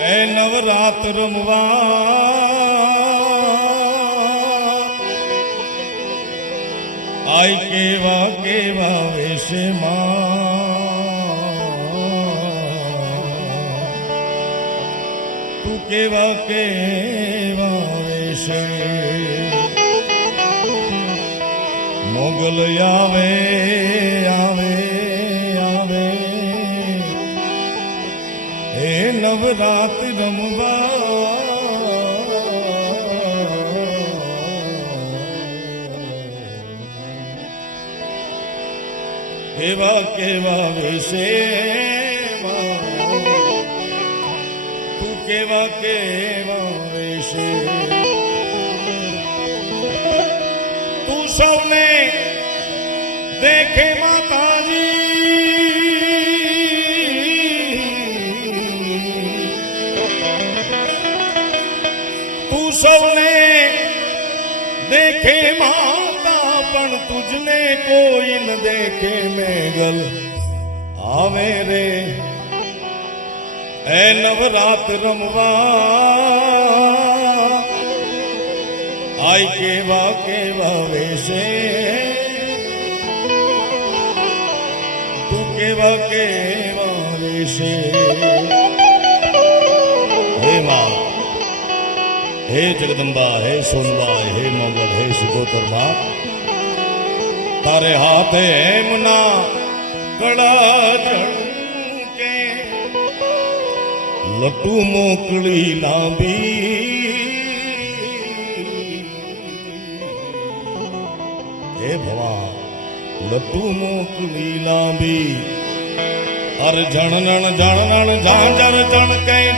એ નવરાત રમવા આઈ કેવા કેવા વેશે તું કેવા કેવા વેશે મોગલ આવે આવે આવે હે નવરાત રમવા કેવા કેવા વેશે તું કેવા કેવા વેશે તું સૌને દેખે માતાજી તું સૌને દેખે માતા પણ તુજને કોઈ ન દેખે મેગલ આવે રે એ નવરાત રમવા આઈ કેવા કેવા વેશે તું કેવા કેવા વેશે હે માં હે જગદંબા હે સોનબા હે મોગલ હે સિકોતર માં તારે હાથે એમના ગળા ઝળકે લટુ મોકળી લાંબી હે ભવા લટુ મોકળી લાંબી અર જણનણ જણનણ ઝાંઝર જણ કઈ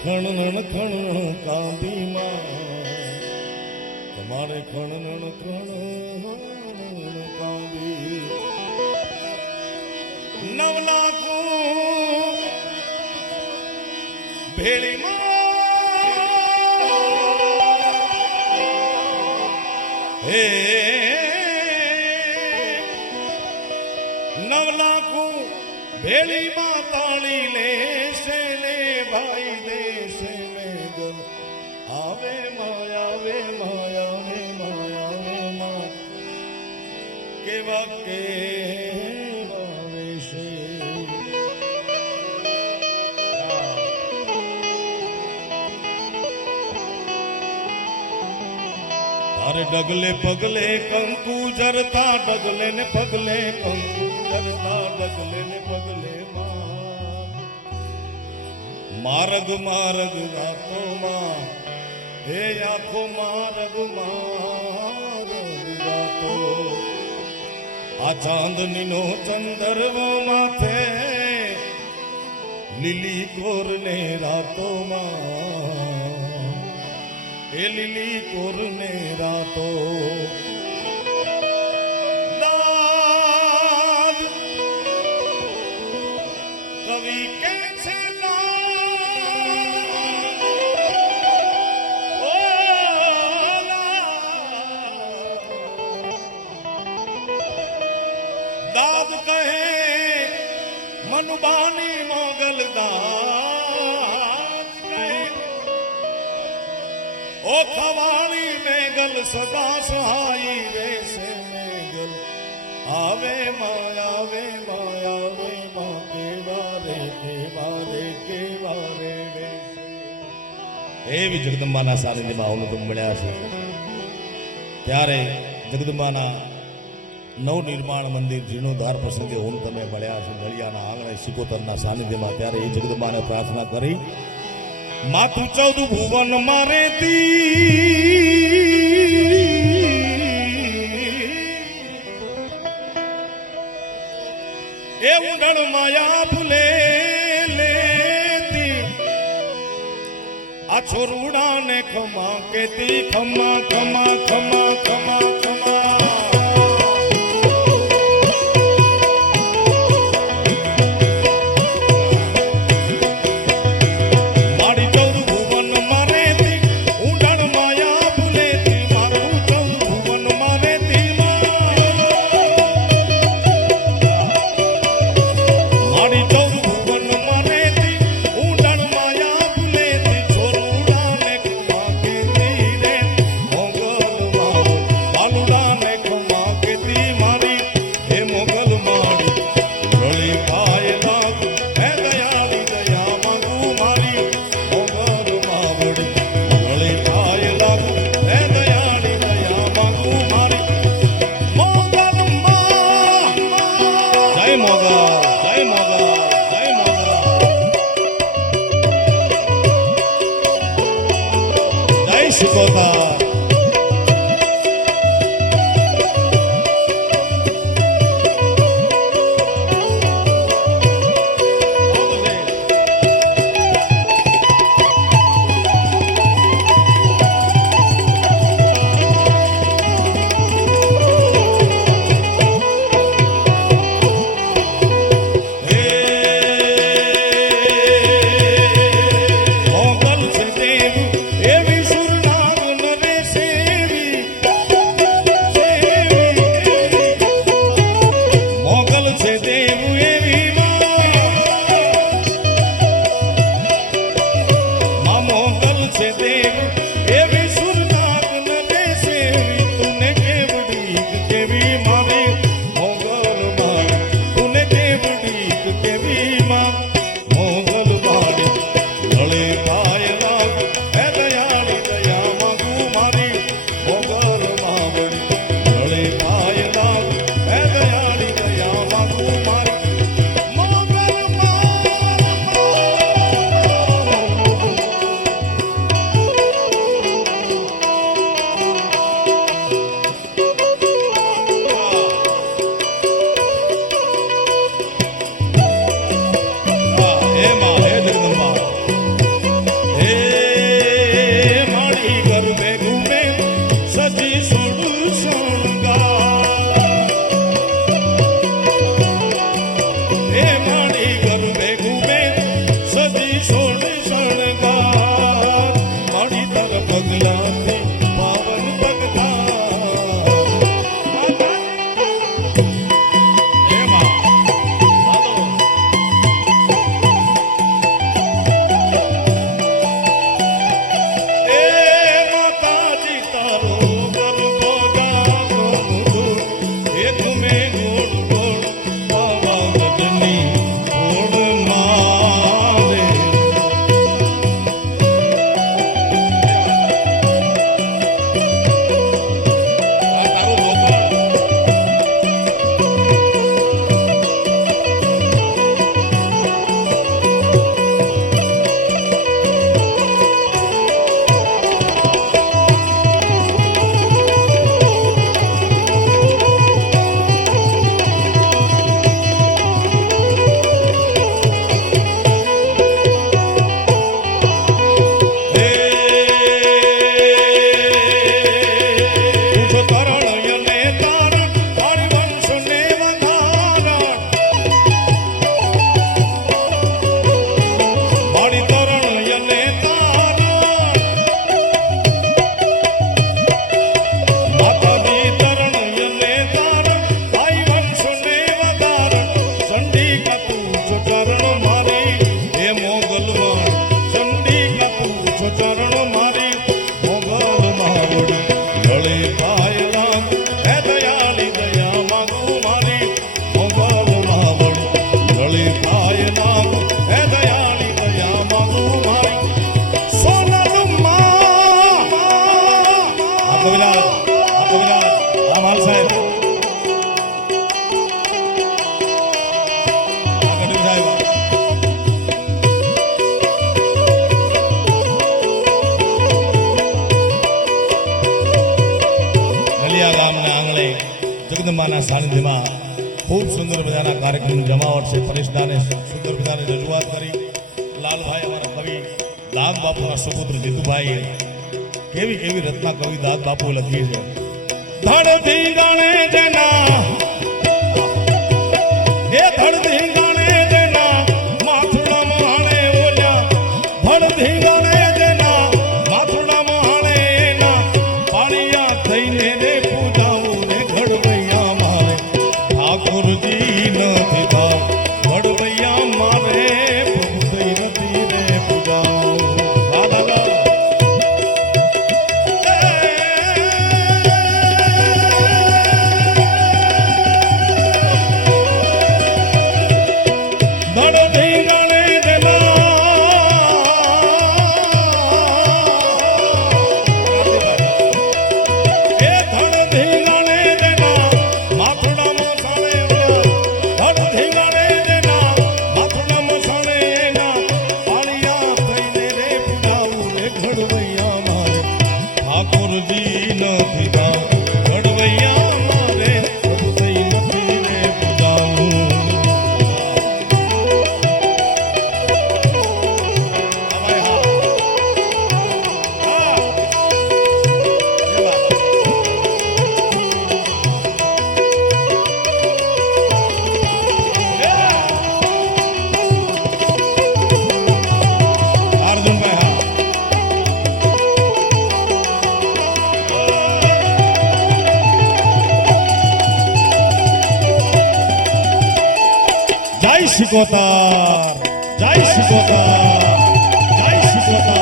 ખણનણ ખણનણ કાંબી માં તમારે ખણનણ ખણનણ કાંબી નવલાખો ભેળી માં હે નવલાખો ભેળી માં તાળી લેશે ને ભાઈ દેશે ને ગોલ આવે માયા વે માયા વે માયા વે મા કેવા કેવા વેશે તારે ડગલે પગલે કંકુ જરતા ડગલે ને પગલે કંકુ જરતા ડગલે ને પગલે માર્ગ માર્ગ ગાતો માં હે આખો માર્ગ માર્ગ ગાતો આ ચાંદની નો ચંદરવો માથે લીલી કોર ને રાતો માં હે લીલી કોર ને રાતો દાદ કવિ કે છે દાદ કહે મનુબાની મોગલ દાદ કહે ઓ ખવાણી મેગલ સદા સહાઈ રહેશે મેગલ આવે માયા વે માયા વે મા કેવા રે એવી જગદંબાના સાનિધ્યમાં હું તમે મળ્યા છે ત્યારે જગદંબાના નવનિર્માણ મંદિર જીર્ણોદ્ધાર પ્રસંગે હું તમે મળ્યા છે નળિયાના આંગણે સિકોતરના સાનિધ્યમાં ત્યારે એ જગદંબાને પ્રાર્થના કરી માતું 14 ભુવન મારે એ ઉંડળ માયા ભૂલે લેતી આ છોરુડાને ખમા કેતી ખમા ખમા ખમા ખમા ખમા મારું 14 ભુવન મારે તી જગદંબાના સાનિધ્યમાં ખૂબ સુંદર મજાના કાર્યક્રમ જમાવટ છે. પરેશદાને સુંદર મજાની રજૂઆત કરી. લાલભાઈ અમારા કવિ દાગ બાપુના સુપુત્ર જીતુભાઈ કેવી કેવી રત્ના કવિ દાગ બાપુ લખી છે. ધડધી ગાણે જેના એ ધડધી ગાણે જેના માથુડા માણે ઓલ્યા ધડધી ગાણે જેના માથુડા માણે એના પાળિયા થઈને રે પૂજાવું રે ઘડવૈયા મારે ઠાકોરજી નથી ભાવ ઘડવૈયા મારે પ્રભુ થઈ નથી રે પૂજાવું. જય શિકોતર, જય શિકોતર, જય શિકોતર,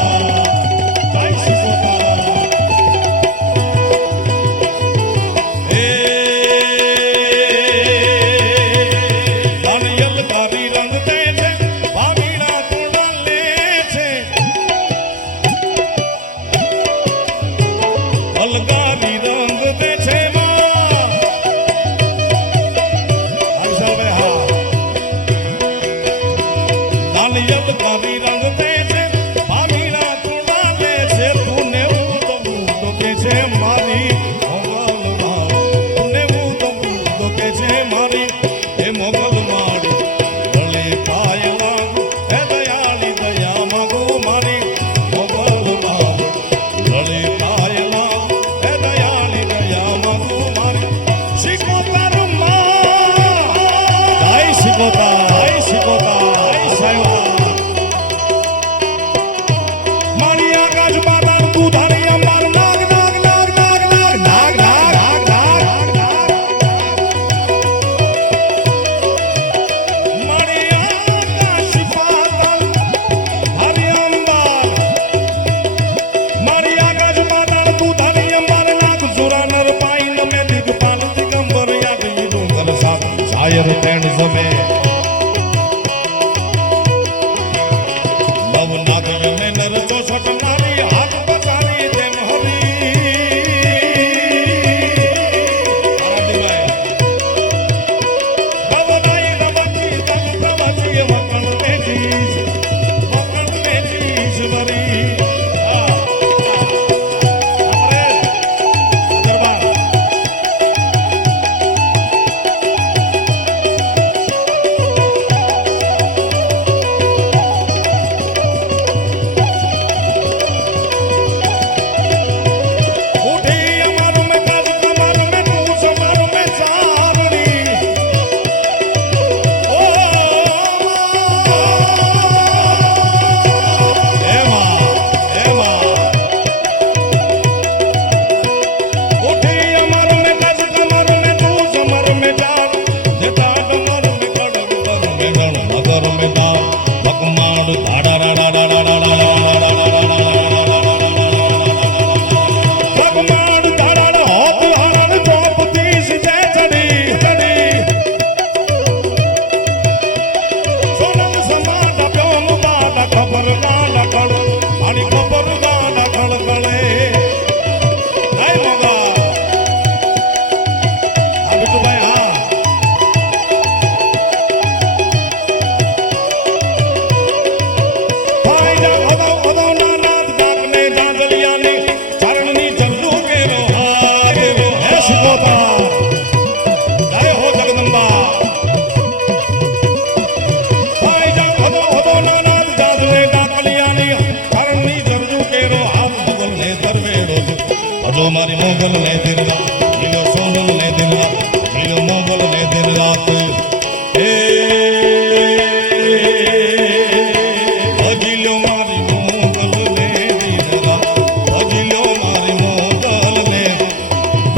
જય શિકોતર. એ દાનિયલ કારી રંગ દે છે, ભામીડા તોડા લે છે, અલગારી રંગ દે છે. દાનિયલ કારી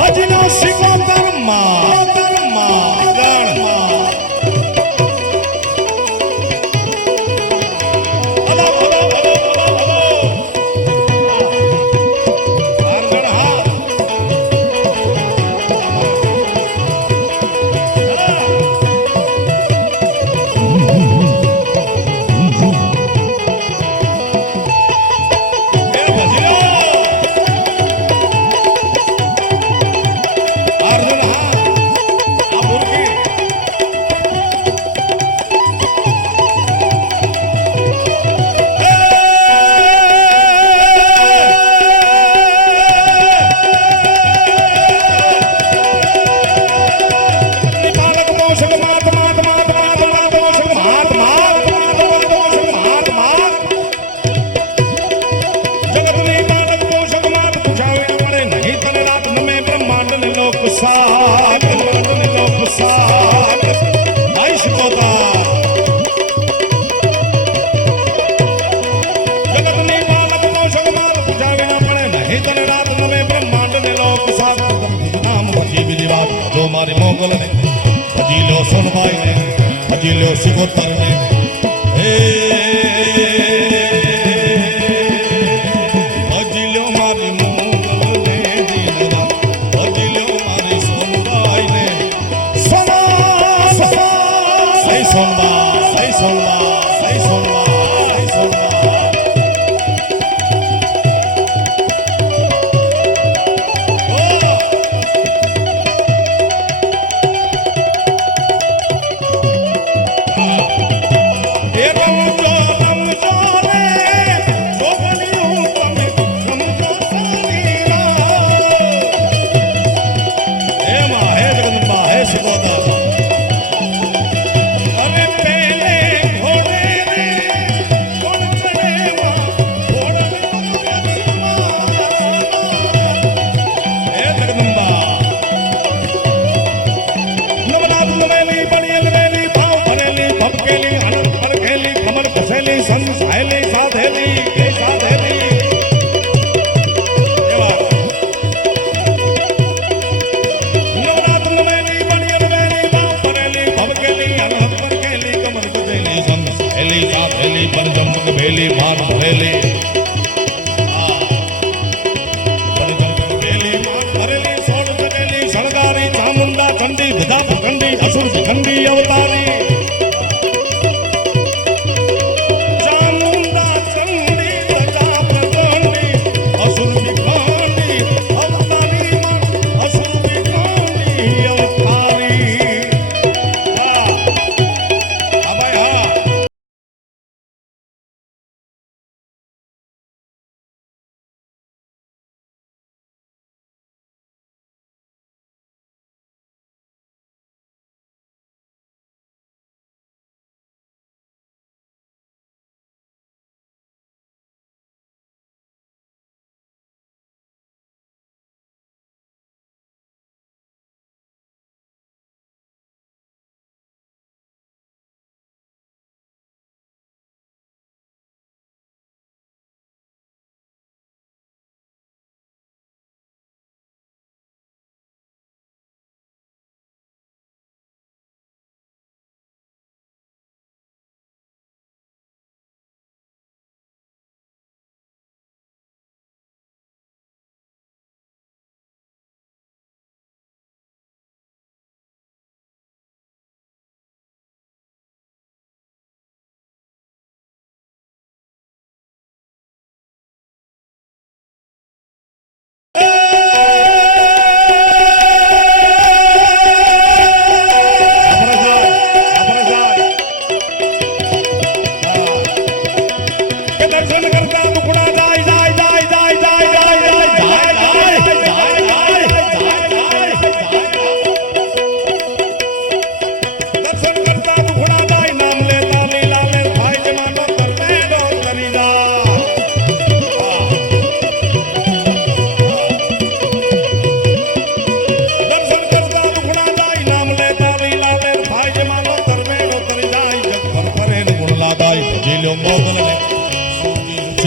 ભજનો સિકોતરમાં મારી મોગલ ને ભજી લો સોનભાઈ ને ભજી લો સિકોતર ને ભજી લો મારી મોગલ ને દીનવા ભજી લો મારી સોનભાઈ ને સોના સોના સહી સોનવા સહી સોનવા સહી સોનવા સહી સોનવા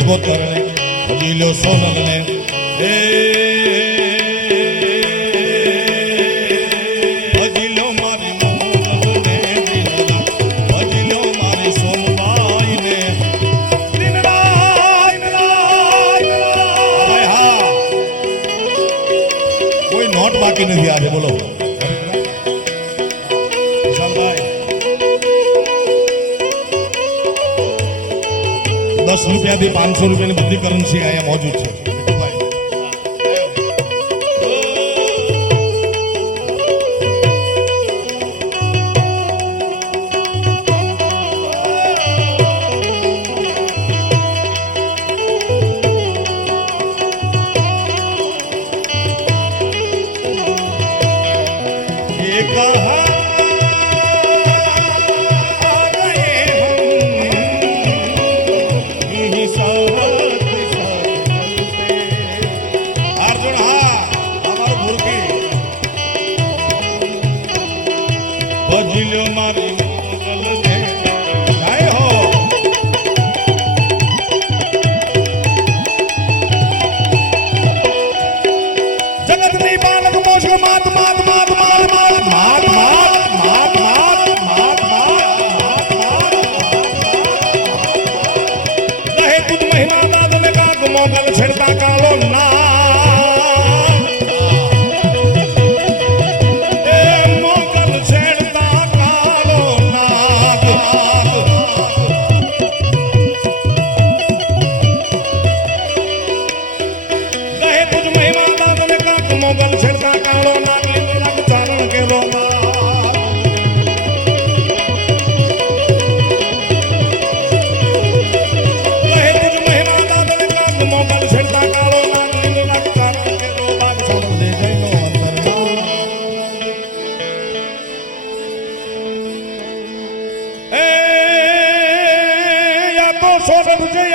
ગોતરને ભજી લ્યો સોનલને નોટ બાકી નથી આજે બોલો વિશાલભાઈ 10 રૂપિયાથી 500 રૂપિયાની બધી કરન્સી અહીંયા મોજૂદ છે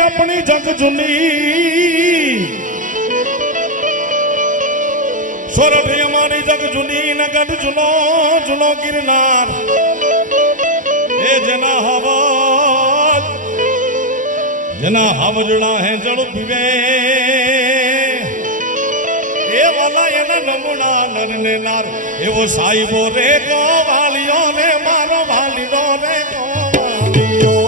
अपनी जग जुनी सोरठ हमारी जग जुनी नगद जुनो जुनो गिरनार ए जना हवजड़ा है जड़ पीवे ए वाला ये नमुना नर ने नार ए वो साई बोरे को वालियों ने मारो वालियों ने को वालियों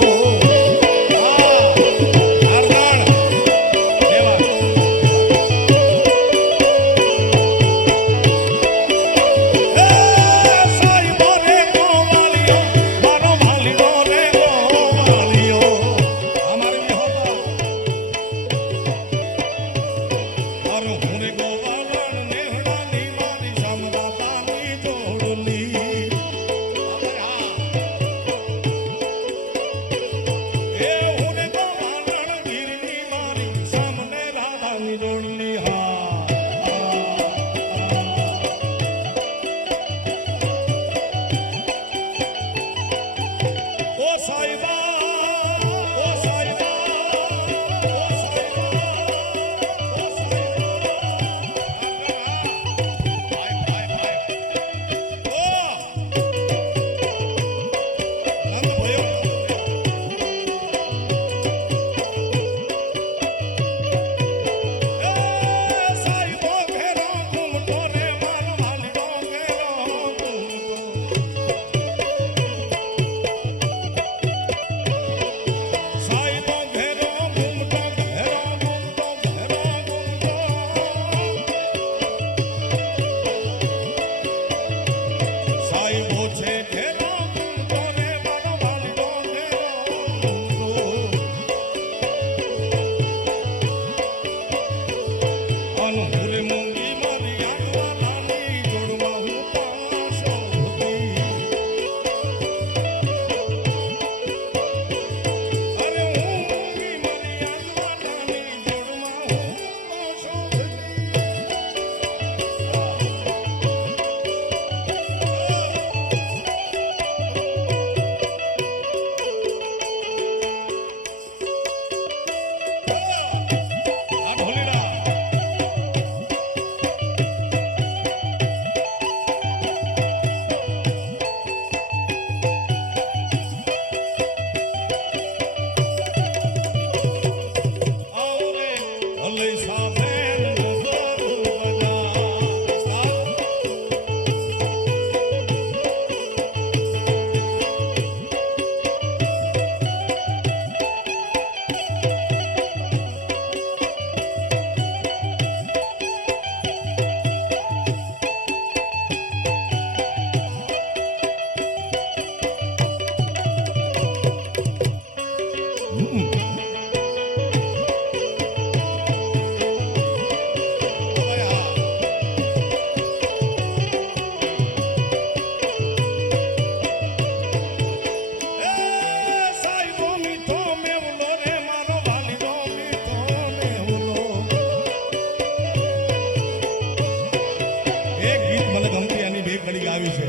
આવી છે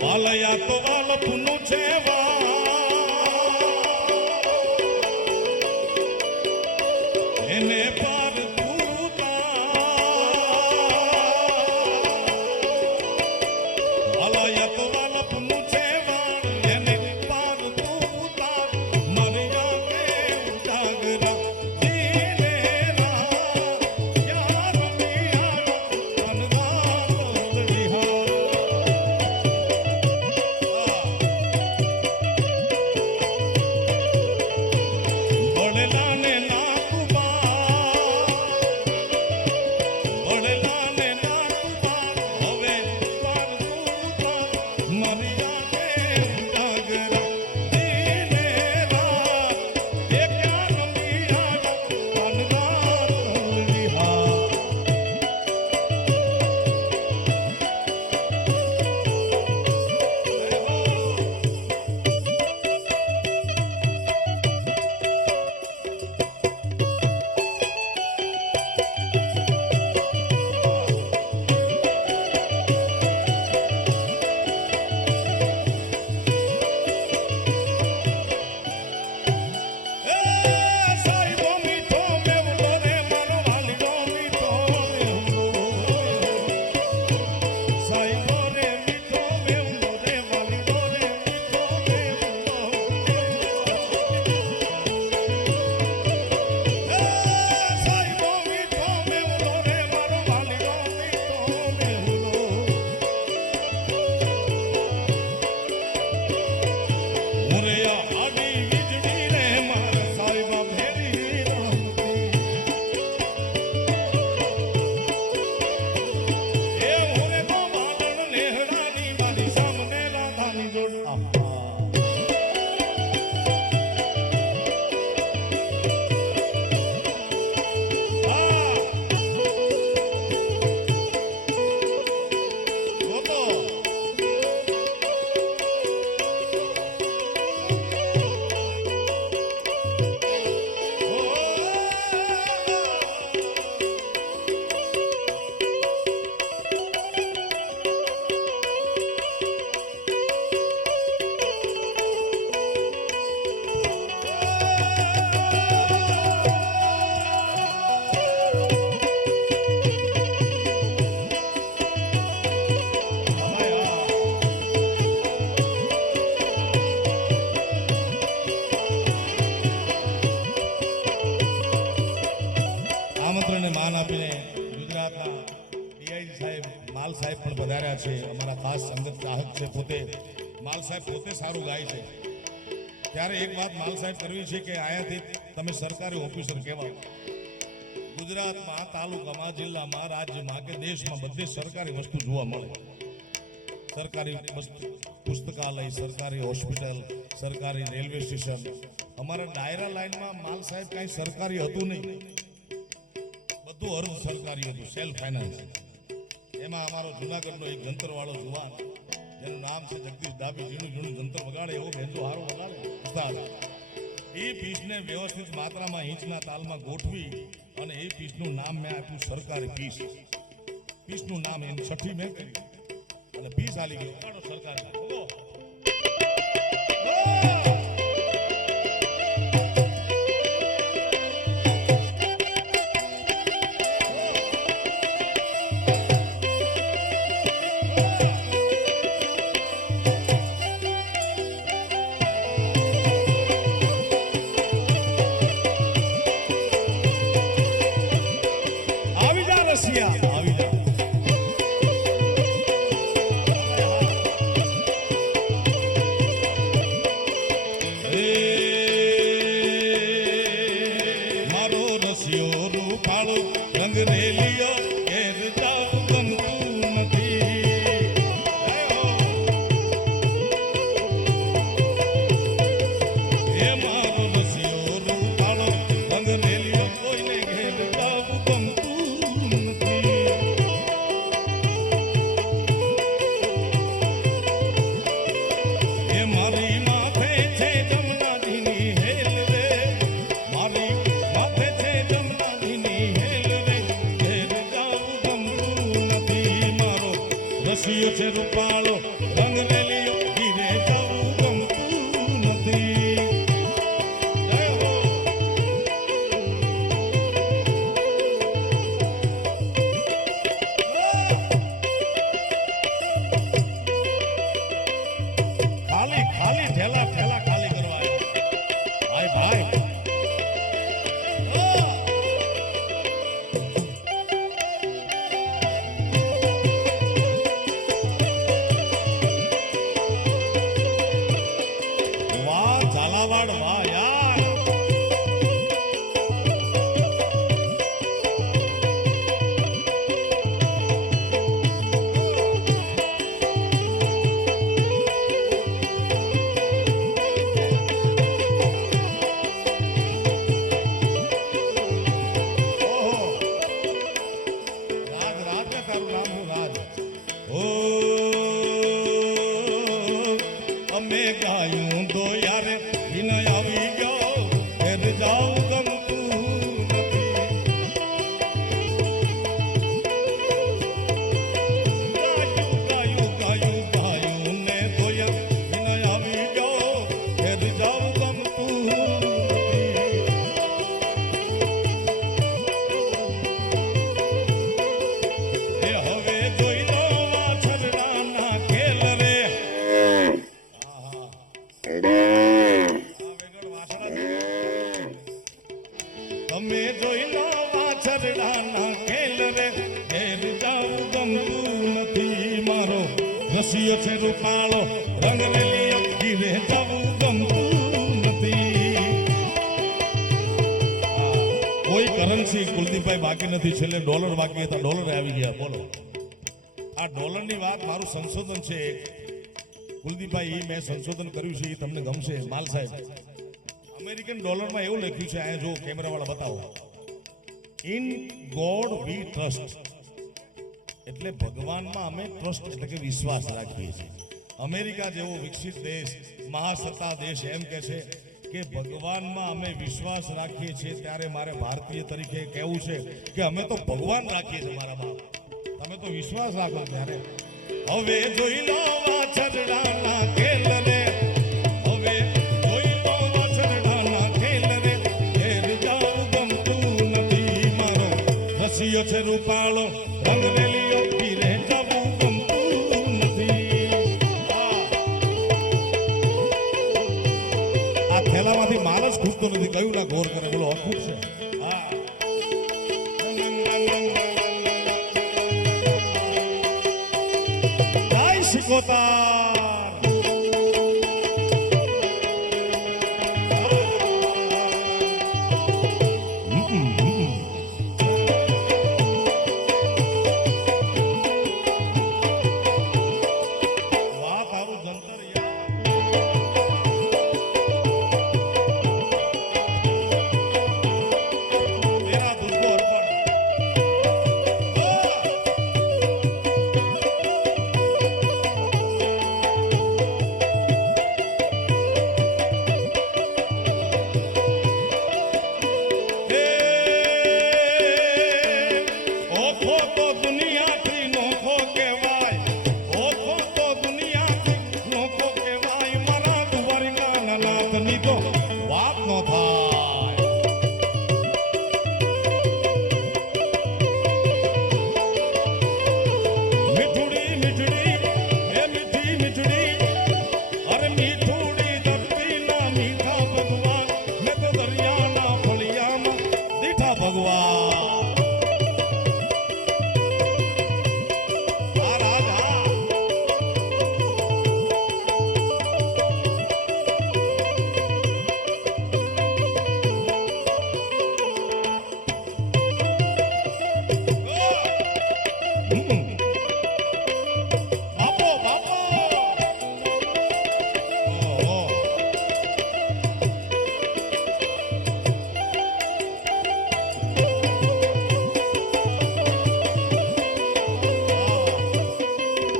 વાલયા તો વાલ પુનું છે એને પાર માલ સાહેબ પણ પધાર્યા છે અમારા ખાસ સંગત ચાહક છે પોતે માલ સાહેબ પોતે સારું ગાય છે ત્યારે એક વાત માલ સાહેબ કરવી છે કે આયાથી તમે સરકારી ઓફિસર કહેવાય ગુજરાતમાં તાલુકામાં જિલ્લામાં રાજ્યમાં કે દેશમાં બધી સરકારી વસ્તુ જોવા મળે સરકારી પુસ્તકાલય સરકારી હોસ્પિટલ સરકારી રેલવે સ્ટેશન અમારા ડાયરા લાઈનમાં માલ સાહેબ કાંઈ સરકારી હતું નહીં બધું અર્ધ સરકારી હતું સેલ્ફ ફાઇનાન્સ એમાં અમારો જુનાગઢનો એક જંતરવાળો જુવાન જેનું નામ છે જગદીશ ડાબી ઝીણું જંતર વગાડે એવો ભેંસો હારો વગાડે ઉસ્તાદ એ પીસને વ્યવસ્થિત માત્રામાં ઇંચના તાલમાં ગોઠવી અને એ પીસનું નામ મેં આપ્યું સરકારી પીસનું નામ એની છઠ્ઠી મેં કરી અને પીસ આલી ગયો વગાડો સરકારી રસિયો છે રૂપાળો રંગ રેલિયો ઘીરે જવું ગમતું નથી. જય હો. ખાલી ખાલી ઠેલા ઠેલા ખાલી કરવા ભાઈ ભાઈ. વાહ ઝાલાવાડ વાહ યાર. રાજ રાજ ને તારું નામ હું રાજ. ઓ અમે ગાયું તો યારે વિનય આવી ગયો ઘેર જાઉં ગમતું નથી. ગાયું ગાયું ગાયું ને ધોયા વિનય આવી ગયો ઘેર જાઉં ગમતું નથી. એ હવે જોઈ લો વાછરડાના ખેલ રે. તમે જોઈ લો વાછરડાના ખેલ રે ઘેર જાવું ગમતું નથી. મારો રસિયો છે રૂપાળો રંગ રેલિયો ઘીરે જવું ગમતું નથી. કોઈ કરન્સી કુલદીપભાઈ બાકી નથી. છેલ્લે ડોલર બાકી હતા, ડોલર આવી ગયા. બોલો આ ડોલરની વાત મારું સંશોધન છે. કુલદીપભાઈ મેં સંશોધન કર્યું છે, એ તમને ગમશે. માલ સાહેબ અમેરિકન ડોલરમાં એવું લખ્યું છે, અહીંયા જો કેમેરાવાળા બતાવો, ઇન ગોડ વી ટ્રસ્ટ. એટલે ભગવાનમાં અમે ટ્રસ્ટ એટલે કે વિશ્વાસ રાખીએ છીએ. અમેરિકા જેવો વિકસિત દેશ, મહાસત્તા દેશ એમ કહે છે કે ભગવાનમાં અમે વિશ્વાસ રાખીએ છીએ. ત્યારે મારે ભારતીય તરીકે કહેવું છે કે અમે તો ભગવાન રાખીએ છીએ. મારા બાપ તમે તો વિશ્વાસ રાખો. ત્યારે હવે જોઈ લો વાછરડાના ખેલ રે. હવે જોઈ લો વાછરડાના ખેલ રે ઘેર જાવું ગમતું નથી. મારો રસિયો છે રૂપાળો રંગ રેલિયો ઘીરે જવું ગમતું નથી. આ થેલામાંથી માલ જ ખૂટતો નથી. કયું ના ગોર કરે બોલો અખૂટ છે. હા શિકોતાર. વાહ તારું જંતર યાર. તેરા તુજકો અર્પણ. ઓખો તો દુનિયાથી નોખો કહેવાય. ઓખો તો દુનિયાથી નોખો કહેવાય. મારા દ્વારિકાના નાથની તો વાત ન થાય. મીઠુડી મીઠડી એ મીઠી મીઠડી. અરે મીઠુડી ધરતીના મીઠા ભગવાન. મેં તો દરિયાના ફળિયામાં દીઠા ભગવાન. આ રાજા બાપો બાપો. ઓહો.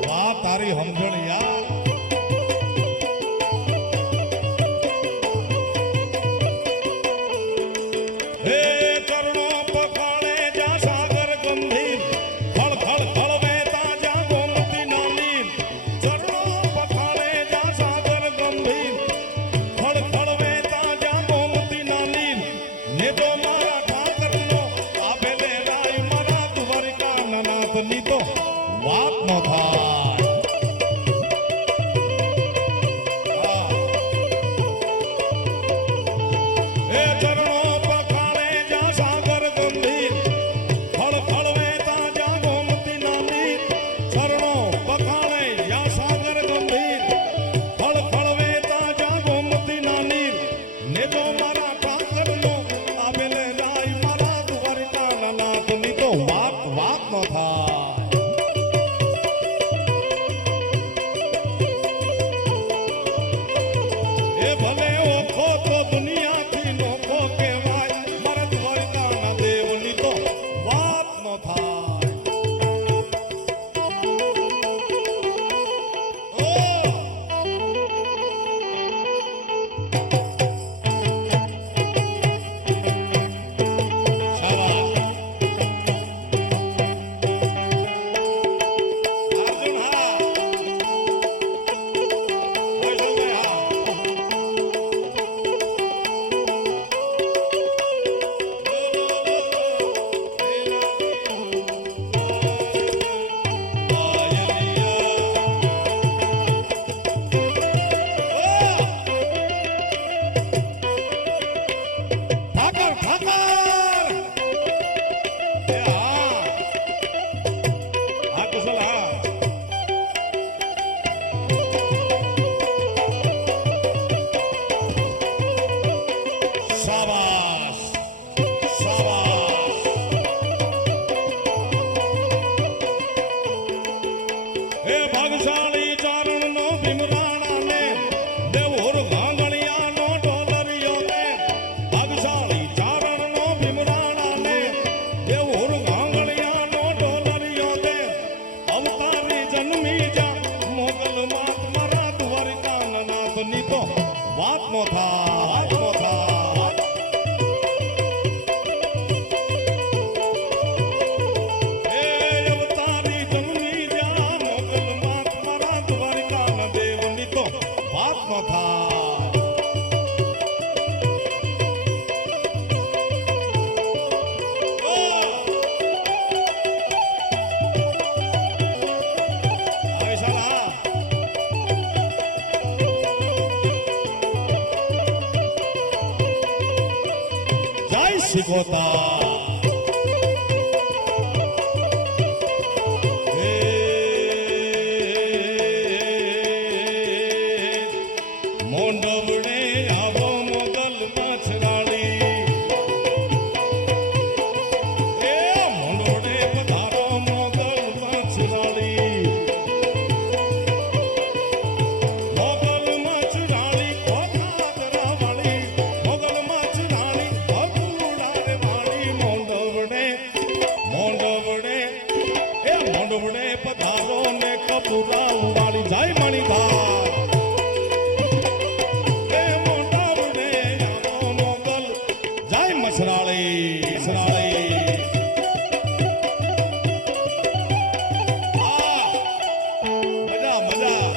વાહ તારી સમજણ યાર. હે ચરણો પખાણે જ્યાં સાગર ગંભીર. ખળ ખળ ખળ વહેતા જ્યાં ગોમતી ના પરણો બખાણે યા સાગર ગંભીર ફળ ફળવે તાજા ગોમતી નાનીર ને જો મારા ઠાકરનો આવેલે રાય મારા દ્વારકાના નાથની તો વાત વાત ન થાય એ ભલે ઓખો તો દુનિયાથી નોખો કહેવાય મારા દ્વારકાના દેવની તો વાત ન થાય વાત નો થાય એ અવતારી જન્મી જા મોગલ માત મારા દ્વારકાના દેવની તો વાત નો થાય શીખોતા મોંડવડે આવો મોગલ માછરાળી એ મોંડવડે પધારો મોગલ માછરાળી મોગલ માછરાળી કોઠાદરા વાળી મોગલ માછરાળી મોંડવડે પધારો ને કપૂરા ઉડાડી જાય મણિભા એ મોંડવડે આવો મોગલ જાય મસરાળી મજા મજા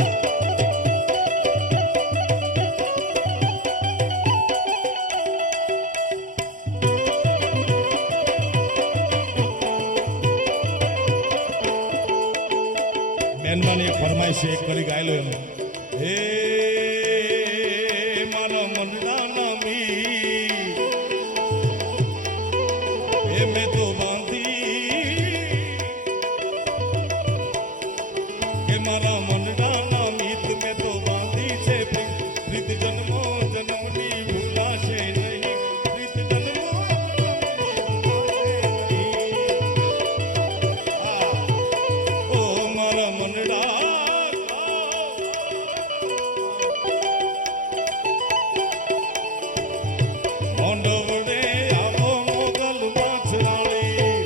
બેનમાની ફરમાઈશ એક કરી ગાયલો એમ હે મારા મનડા નમી એ મેં તો બાંધી કે મારા મનડા નમી મેં તો બાંધી છે પ્રીત જન્મો જન્મની ભૂલાશે નહીં પ્રીત જન્મો મોંડવડે આવો મોગલ માછરાળી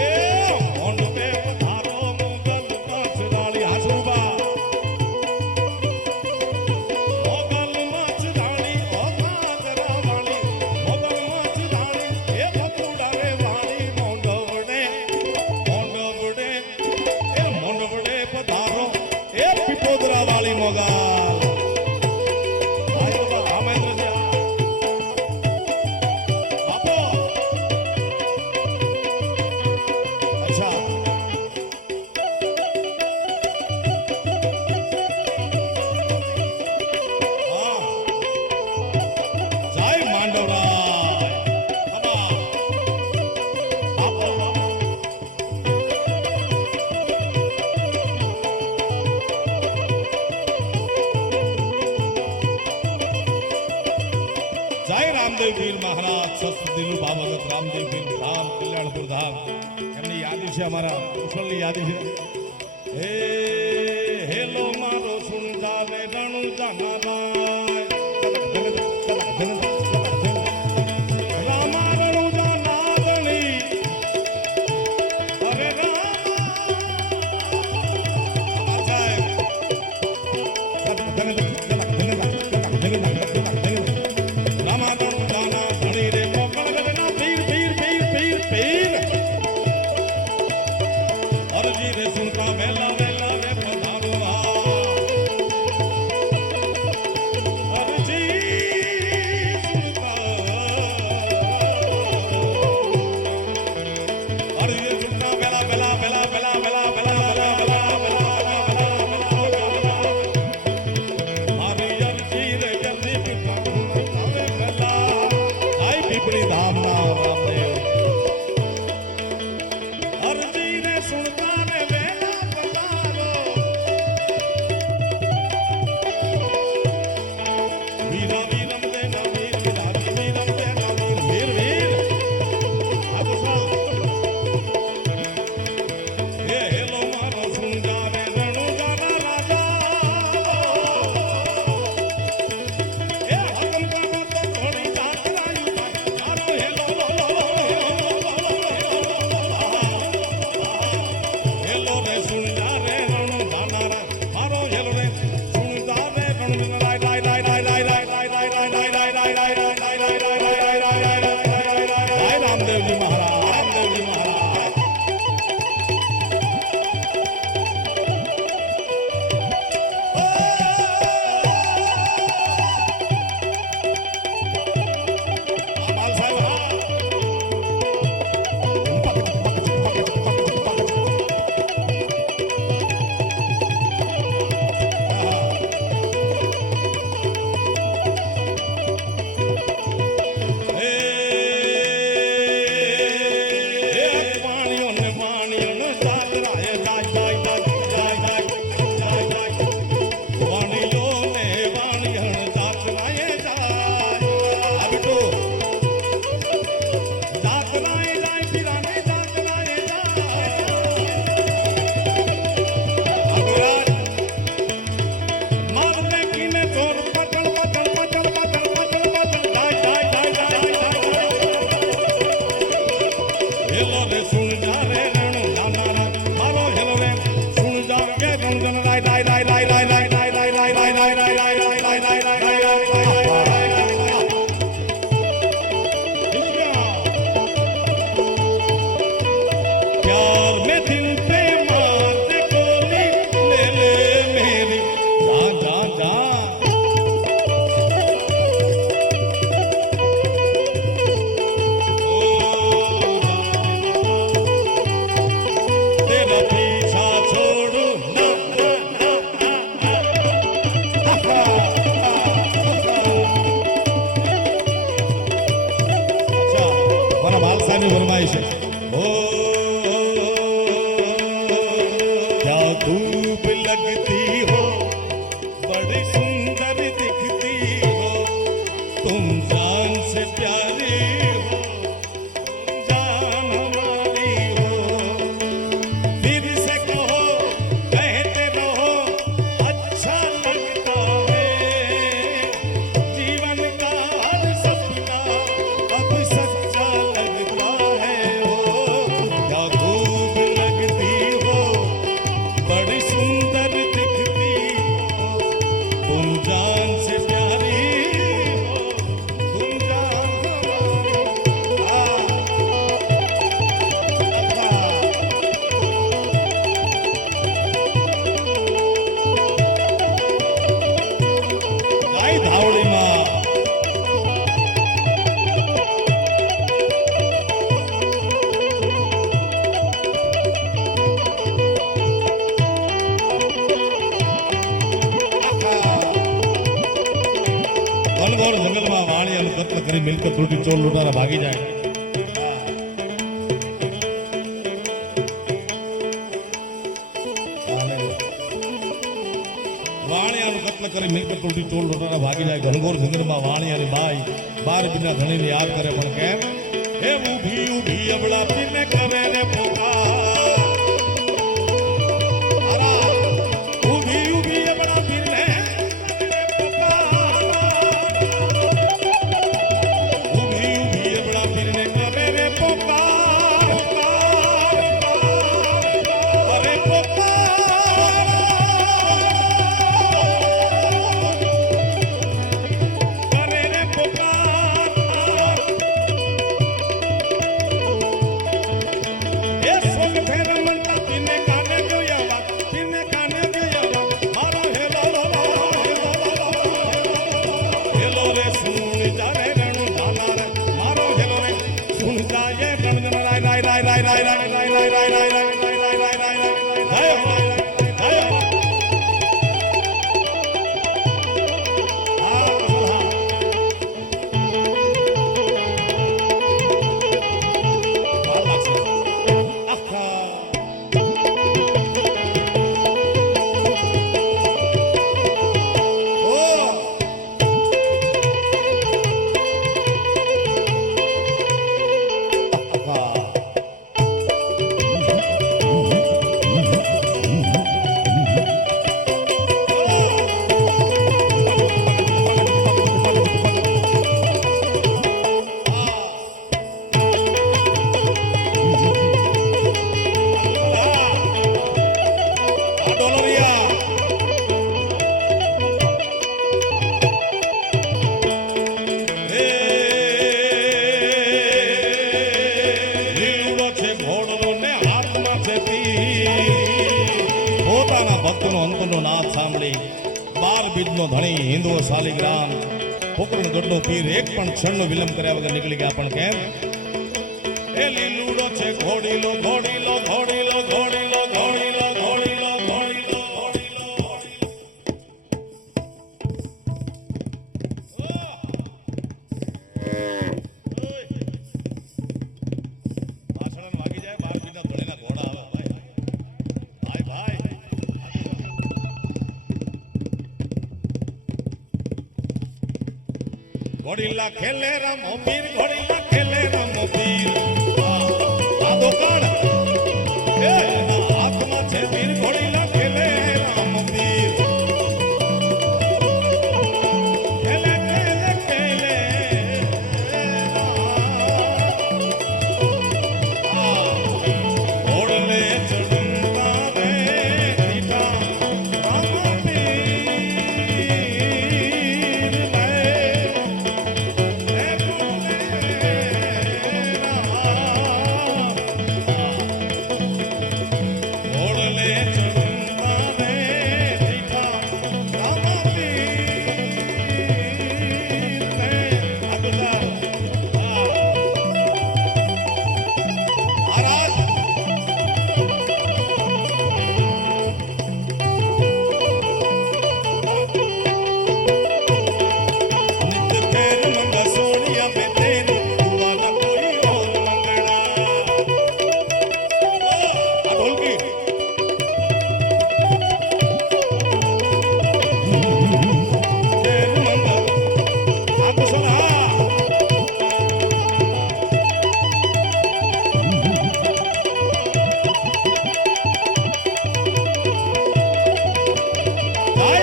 એ મોંડવે પધારો મોગલ રામદેવજી મહારાજ શસ્ત્ર દિલ ભાવગત રામદેવજી ધામ કલ્યાણપુર ધામ એમની યાદી છે અમારા કુશળની યાદી છે હે હેલો મારો સુંદાવે રણુ જાનારાય રામા રણુ જાનાદણી અરે કરી મિલકત લૂંટી ચોર લૂંટારા ભાગી જાય. વાણિયા વાણિયાનું કત્લ કરી મિલકત ઉડી ટોલ રોટાના ભાગી જાય ઘનઘોર જંગલમાં વાણિયાની બાઈ 12 બીના ધણીને યાદ કરે પણ કેમ એ ઊભી ઊભી અબળા પીને કરે રે પોકાર આરા ઊભી ઊભી અબળા પીને કરે પોકાર ઊભી ઊભી અબળા પીને કરે રે પોકાર અરે પોકાર કરે રે પોકાર એ સોગ ફેર મનતા પીને કાને ગયો પીને કાને ગયો મારો હેલો હેલો રે સુન જારે રણુ ધાના રે મારો હેલો રે સુન જાયે રણુ રાય રાય રાય રાય રાય રાય રાય રાય રાય રાય રાય ધણી હિન્દુ શાલિગ્રામ પોકરણ ગઢનો પીર એક પણ ક્ષણનો વિલંબ કર્યા વગર નીકળી ગયા પણ કેમ એ લીલુડો છે ઘોડીલો ઘોડીલો ઘોડીલો ઘોડીલો ઘોડીલો ઘોડીલો ઘોડીલો પાછળ વાગી જાય 12 બીના ધોળેના ઘોડા આવે ભાઈ ભાઈ ઘોડીલા ખેલે રમો પીર ઘોડીલા ખેલે રમો પીર આ દોકાન એ એના હાથમાં છે પીર ઘોડીલા ખેલે રમો પીર ખેલે ખેલે ખેલે ઘોડલે ચડતા રે દીઠા રમો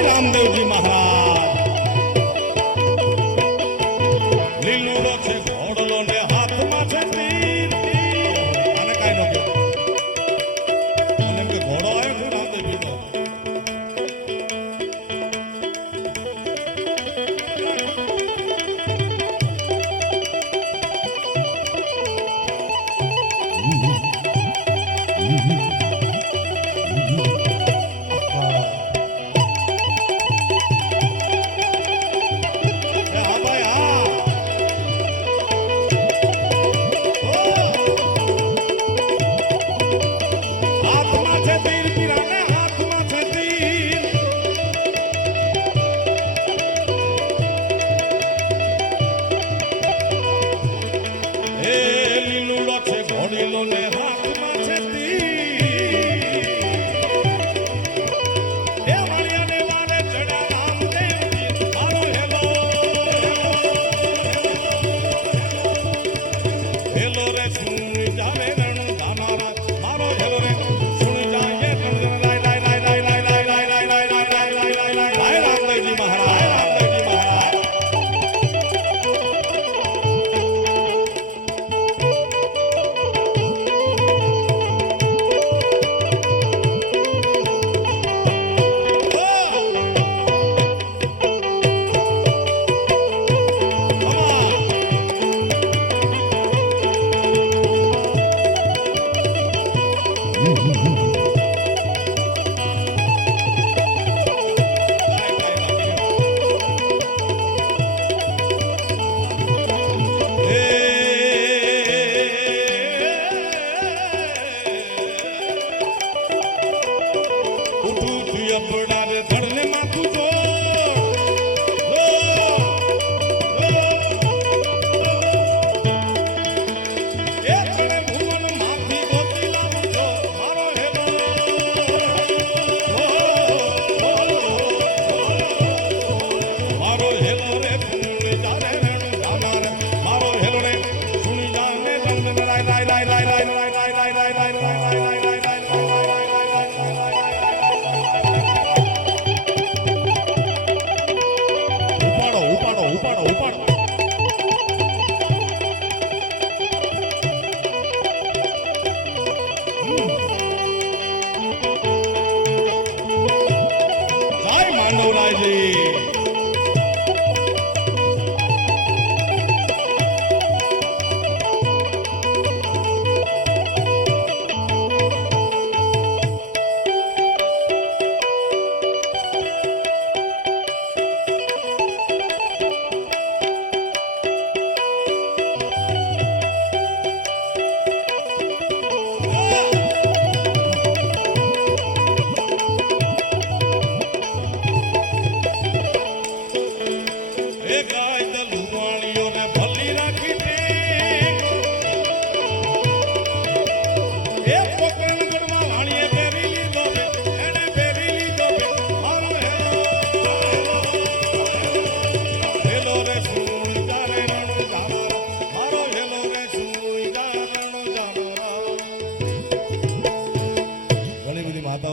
રામદેવજી મહારાજ લીલુડો છે ઘોડલો ને હાથમાં છે તીર આને કાઈ નો કે મને કે ઘોડો આવ્યો છે રામદેવજી નો ઘોડીલો ને હાથમાં છે તીર જબડા રે ધડને માથું જો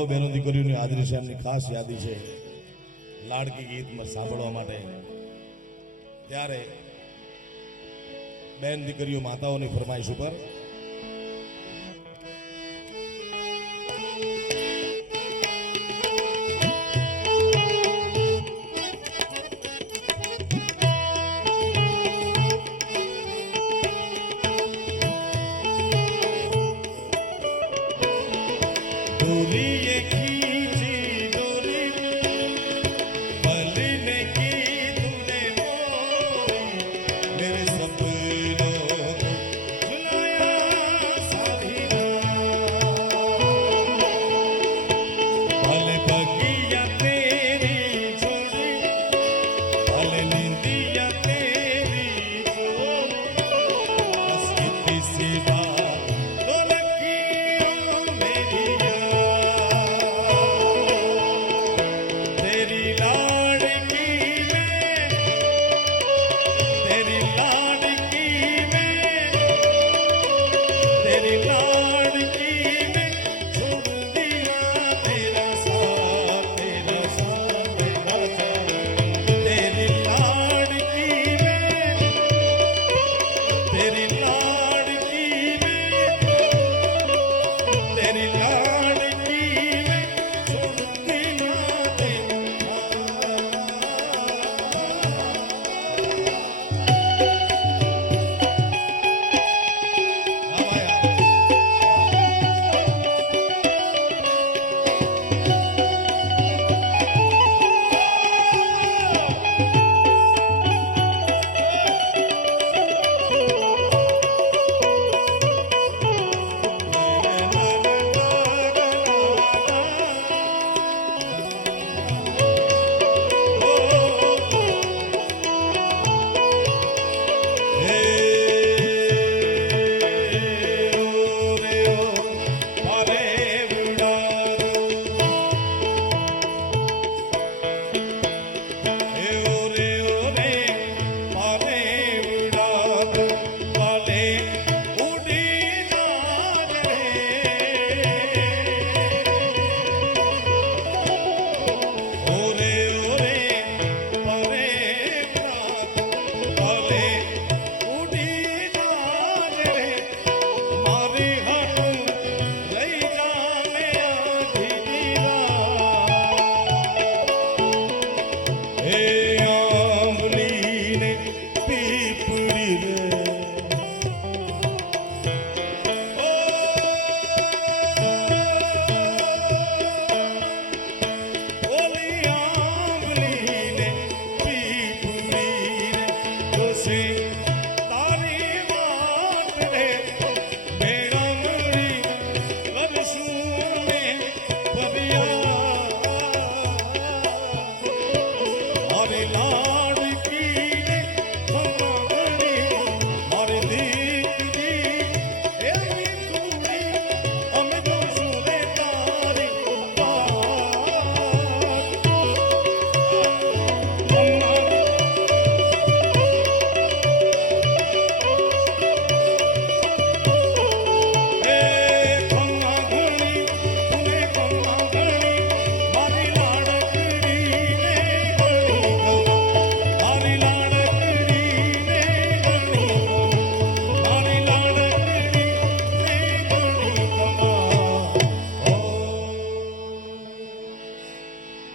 બહેનો દીકરીઓની હાજરી છે, એમની ખાસ યાદી છે લાડકી ગીતમાં સાંભળવા માટે. ત્યારે બેન દીકરીઓ માતાઓની ફરમાઈશ ઉપર मेरे सपनों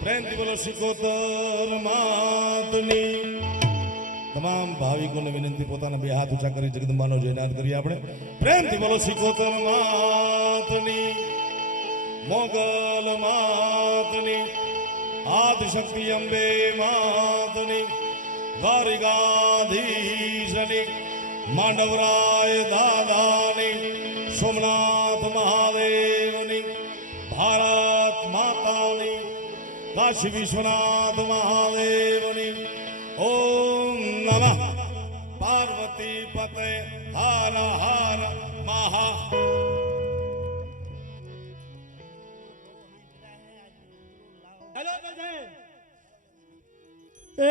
પ્રેમથી બોલો સિકોતર માતની. તમામ ભાવિકોને વિનંતી પોતાના બે હાથ ઊંચા કરી જગદંબાનો જયનાદ કરીએ આપણે. પ્રેમથી બોલો સિકોતર માતની, મોગલ માતની, આદિશક્તિ અંબે માતની, દ્વારિકાધીશની, માંડવરાય દાદાની, સોમનાથ મહાદેવની, ભારત માતાની, કાશી વિશ્વનાથ મહાદેવની. ઓમ નમઃ પાર્વતી પતે હર હર મહા. હેલો જય એ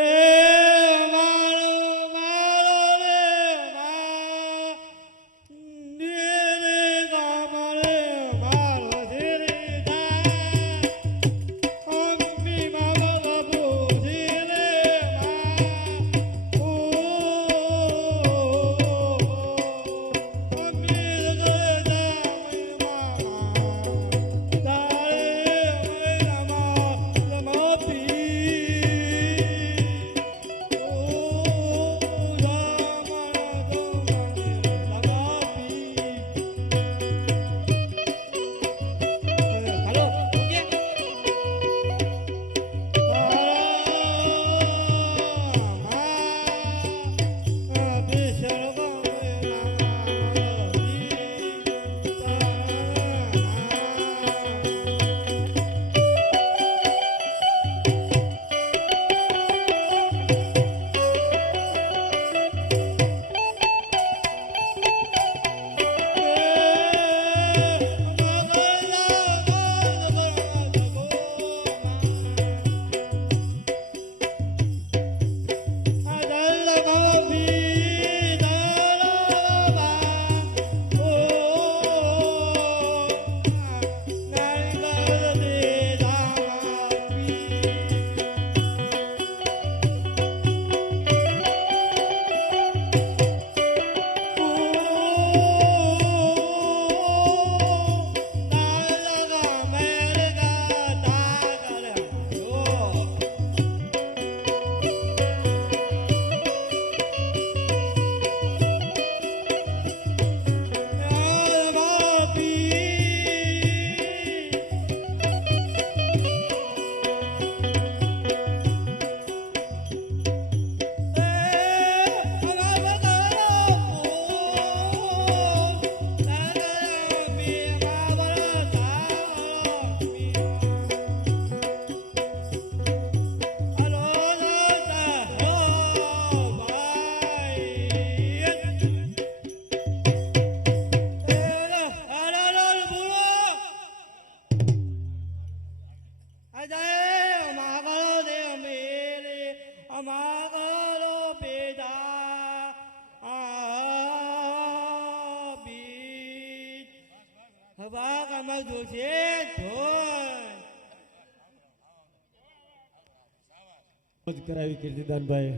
કરાવી કીર્તિદાનભાઈ.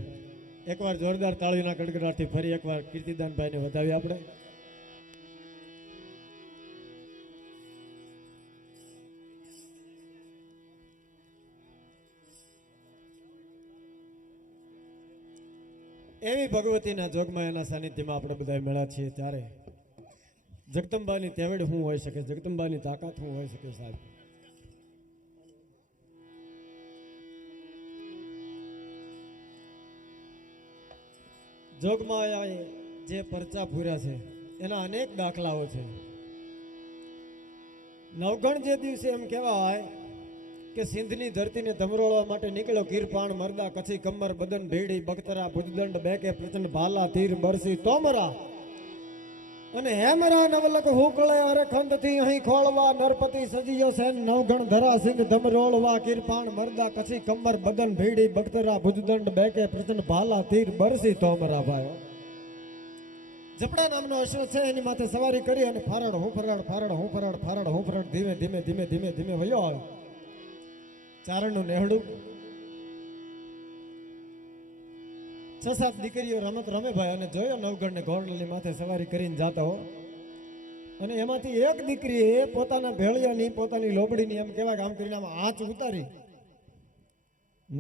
એકવાર જોરદાર તાળીના ગડગડાટથી ફરી એકવાર કીર્તિદાનભાઈને વધાવી આપણે. એવી ભગવતીના જોગમાં એના સાનિધ્યમાં આપણે બધા મળ્યા છીએ ત્યારે જગદંબાની તેવડ શું હોઈ શકે, જગદંબાની તાકાત શું હોઈ શકે સાહેબ? જોગમાં જે પરચા પૂર્યા છે એના અનેક દાખલાઓ છે. નવગણ જે દિવસે એમ કહેવાય કે સિંધની ધરતીને ધમરોળવા માટે નીકળ્યો કીરપાણ મરદા કચ્છી કમર બદન ભેડી બખતરા ભુજદંડ બેકે પ્રચંડ ભાલા તીર બરસી તોમરા અને હેમરા નવલક હુકળે અરખંડ થી અહીં ખોળવા નરપતિ સજીયો સેન નવગણ ધરા સિંહ ધમરોળવા કીરપાણ મરદા કચ્છી કમર બદન ભેડી બખતરા ભુજદંડ બેકે પ્રચંડ ભાલા તીર બરસી તોમરા ભાઈઓ. જપડા નામનો અશ્વ છે એની માથે સવારી કરી અને ફારડ હું ફરાડ ફારડ હું ફરાડ ફારડ હું ફરાડ ધીમે ધીમે ધીમે ધીમે ધીમે વયો આવ્યો. ચારણનું નેહડું 6-7 દીકરીઓ રમત રમે ભાઈ અને જોયો નવગણ ને ઘોડની માથે સવારી કરીને જાતા હો. અને એમાંથી એક દીકરીએ પોતાના ભેળિયાની પોતાની લોબડીની એમ કહેવાય કે આમ કરીને આમ આંચ ઉતારી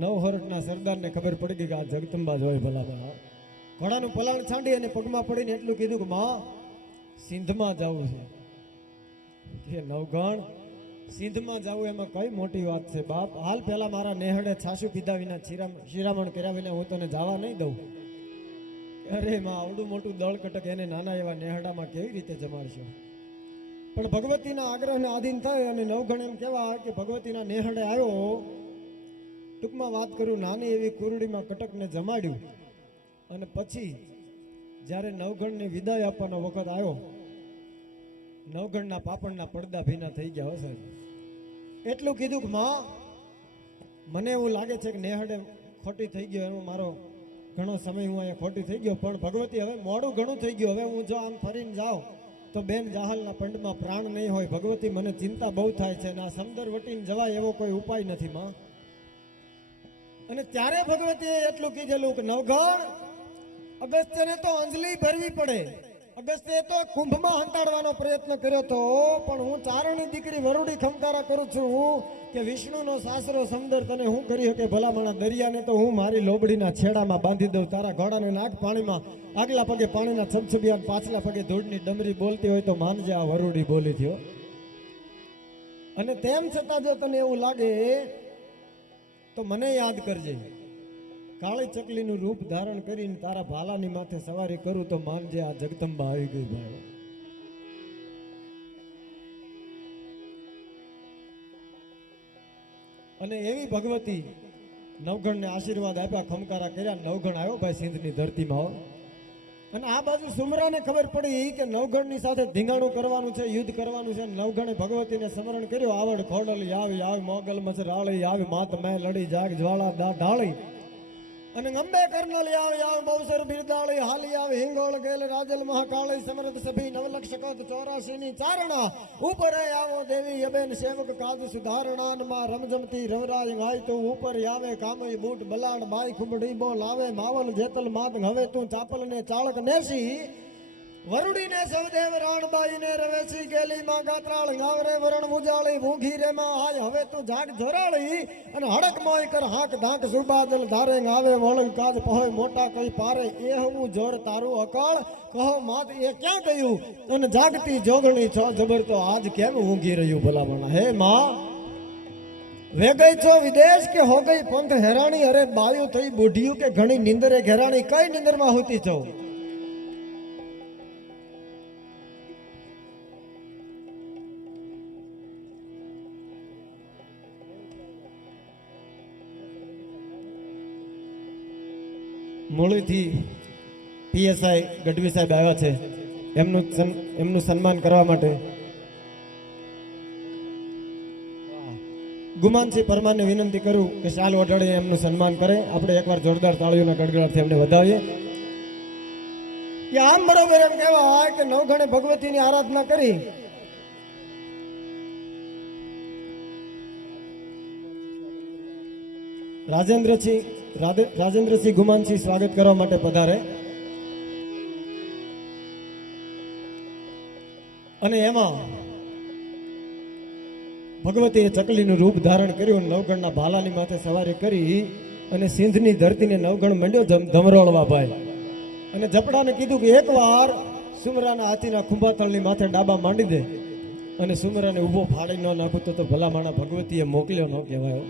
નવહરટના સરદારને ખબર પડી ગઈ કે આ જગદંબા જ હોય ભલામાં. ઘોડાનું પલાણ છાંડી અને પગમાં પડીને એટલું કીધું કે માં સિંધમાં જવું છે. કે નવગણ સિંધમાં જવું એમાં કઈ મોટી વાત છે બાપ. હાલ પહેલા મારા નેહડે છાસુ પીધા વિના શિરામણ કર્યા વિના હું તને જવા નહીં દઉં. અરે માં આવડું મોટું દળ કટક એને નાના એવા નેહડામાં કેવી રીતે જમાડશો. પણ ભગવતીના આગ્રહને આધીન થાય અને નવગણ એમ કહેવા કે ભગવતીના નેહડે આવ્યો. ટૂંકમાં વાત કરું, નાની એવી કુરડીમાં કટકને જમાડ્યું અને પછી જ્યારે નવગણની વિદાય આપવાનો વખત આવ્યો, નવગણના પાપણના પડદા ભીના થઈ ગયા. હશે એટલું કીધું કે માં મને એવું લાગે છે કે નેહડે ખોટી થઈ ગયો, એનો મારો ઘણો સમય હું અહીંયા ખોટી થઈ ગયો. પણ ભગવતી હવે મોડું ઘણું થઈ ગયું. હવે હું જો આમ ફરીને જાઉં તો બેન જાહલના પંડમાં પ્રાણ નહીં હોય. ભગવતી મને ચિંતા બહુ થાય છે અને આ સમદર વટીને જવાય એવો કોઈ ઉપાય નથી માં. અને ત્યારે ભગવતીએ એટલું કીધેલું કે નવગણ અગસ્ત્યને તો અંજલિ ભરવી પડે. અગસ્ત્યએ તો કુંભમાં હંતાડવાનો પ્રયત્ન કર્યો હતો, પણ હું ચારણની દીકરી વરુડી ખમકારા કરું છું કે વિષ્ણુનો સાસરો સમદર તને હું કરી શકે ભલામણા. દરિયાને તો હું મારી લોબડીના છેડામાં બાંધી દઉં. તારા ઘોડાને નાખ પાણીમાં, આગલા પગે પાણીના છબછબિયા, પાછલા પગે ધૂળની ડમરી બોલતી હોય તો માનજે આ વરુડી બોલી થયો. અને તેમ છતાં જો તને એવું લાગે તો મને યાદ કરજે. કાળી ચકલીનું રૂપ ધારણ કરીને તારા ભાલાની માથે સવારી કરું તો માનજે આ જગદંબા આવી ગઈ ભાઈ. અને એવી ભગવતી નવગણને આશીર્વાદ આપ્યા, ખમકારા કર્યા. નવગણ આવ્યો ભાઈ સિંધની ધરતીમાં. અને આ બાજુ સુમરાને ખબર પડી કે નવગણની સાથે ધીંગાણું કરવાનું છે, યુદ્ધ કરવાનું છે. નવગણે ભગવતીને સ્મરણ કર્યું. આવડ ખોડલી આવી આવી મોગલ મચરાળી આવી માત મેં લડી જાગ જ્વાળા ઢાળી અને અંબે કરનલી આવી આવી બહુસર બિરદાળી હાલી આવી હિંગોળ ગેલ રાજલ મહાકાળી સમરથ સભી નવલક્ષ કદ 84 ની ચારણા ઉપર આવો દેવી અબેન સેવક કાદ સુધારણા માં રમજમતી રવરાજ ભાઈ તું ઉપર આવે કામઈ બૂટ બલાડ બાઈ ખુબડી બોલ આવે માવલ જેતલ માદ હવે તું ચાપલ ને ચાળક નેસી વરુડીને સૌદેવ રાણબાઈને રવેસી ગેલી માં ગાત્રાળ ગાવરે વરણ મુજાળી ભૂંઘી રે માં હાય હવે તું જાગ જોરાળી અને હડક મોય કર હાક ધાક સુબાદલ ધારે આવે વળગ કાજ પહોય મોટા કઈ પારે એ હું જોર તારું અકાળ કહો માત એ ક્યાં ગયું અને જાગતી જોગણી છો જબર તો આજ કેમ ઊંઘી રહ્યું ભલામણા. હે માં વે ગઈ છો વિદેશ કે હો ગઈ પંથ હેરાણી અરે બાયું થઈ બુઢિયું કે ઘણી નિંદરે ઘેરાણી કઈ નિંદરમાં હોતી છો. મૂળીથી પીએસઆઈ ગઢવી સાહેબ આવ્યા છે. એમનું સન્માન કરવા માટે ગુમાનસિંહ પરમારને વિનંતી કરું કે શાલ ઓઢાડી એમનું સન્માન કરે. આપણે એકવાર જોરદાર તાળીઓના ગડગડાટથી એમને વધાવીએ. આમ બરોબર એમ કહેવાય કે નવગણે ભગવતીની આરાધના કરી. રાજેન્દ્રસિંહ ગુમાનસિંહ સ્વાગત કરવા માટે પધારે. અને એમાં ભગવતીએ ચકલીનું રૂપ ધારણ કર્યું. નવગણના ભાલાની માથે સવારી કરી અને સિંધની ધરતીને નવગણ મંડ્યો ધમરોળવા ભાઈ. અને જપડાને કીધું કે એકવાર સુમરાના હાથીના ખુંભાતળની માથે ડાબા માંડી દે અને સુમરાને ઊભો ફાડી ન નાખું તો ભલામાણા ભગવતીએ મોકલ્યો ન કહેવાયો.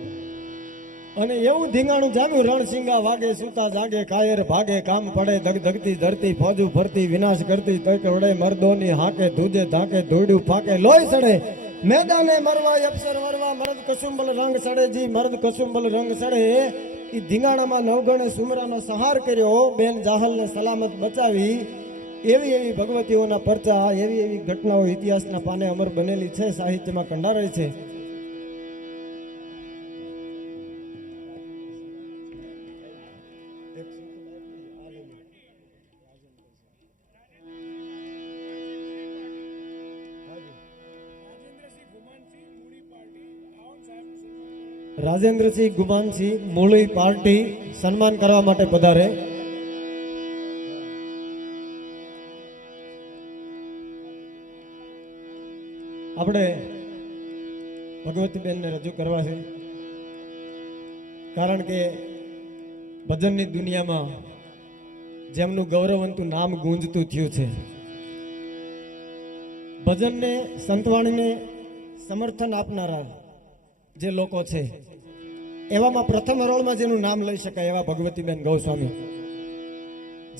અને એવું ધીંગાણું જામ્યું. રણસિંગા વાગે સૂતા જાગે કાયર ભાગે કામ પડે ધગધગતી ધરતી ફોજુ ફરતી વિનાશ કરતી તક વડે મર્દોની હાકે ધૂજે ધાકે ધોડ્યું ફાકે લોહી સડે મેદાને મરવા અફસર મરવા મર્દ કસુંબલ રંગ સડે જી મર્દ કસુંબલ રંગ સડે. એ ધીંગાણામાં નવગણે સુમરાનો સહાર કર્યો, બેન જાહલને સલામત બચાવી. એવી એવી ભગવતીઓના પરચા, એવી એવી ઘટનાઓ ઇતિહાસના પાને અમર બનેલી છે, સાહિત્યમાં કંડારેલી છે. રાજેન્દ્રસિંહ ગુમાનસિંહ મૂળી પાર્ટી સન્માન કરવા માટે પધારે. આપણે ભગવતીબેનને રજૂ કરવા છે. કારણ કે ભજનની દુનિયામાં જેમનું ગૌરવવંતું નામ ગુંજતું થયું છે, ભજનને સંતવાણીને સમર્થન આપનારા જે લોકો છે, એવામાં પ્રથમ હરોળમાં જેનું નામ લઈ શકાય એવા ભગવતીબેન ગૌસ્વામી,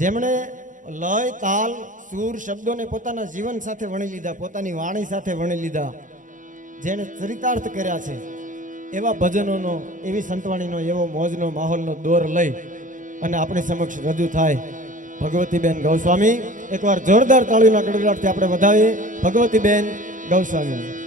જેમણે લય, તાલ, સૂર, શબ્દોને પોતાના જીવન સાથે વણી લીધા, પોતાની વાણી સાથે વણી લીધા, જેણે ચરિતાર્થ કર્યા છે, એવા ભજનોનો, એવી સંતવાણીનો, એવો મોજનો માહોલનો દોર લઈ અને આપણી સમક્ષ રજૂ થાય ભગવતીબેન ગૌસ્વામી. એકવાર જોરદાર તાળીના ગડગડાટથી આપણે વધાવીએ ભગવતીબેન ગૌસ્વામી.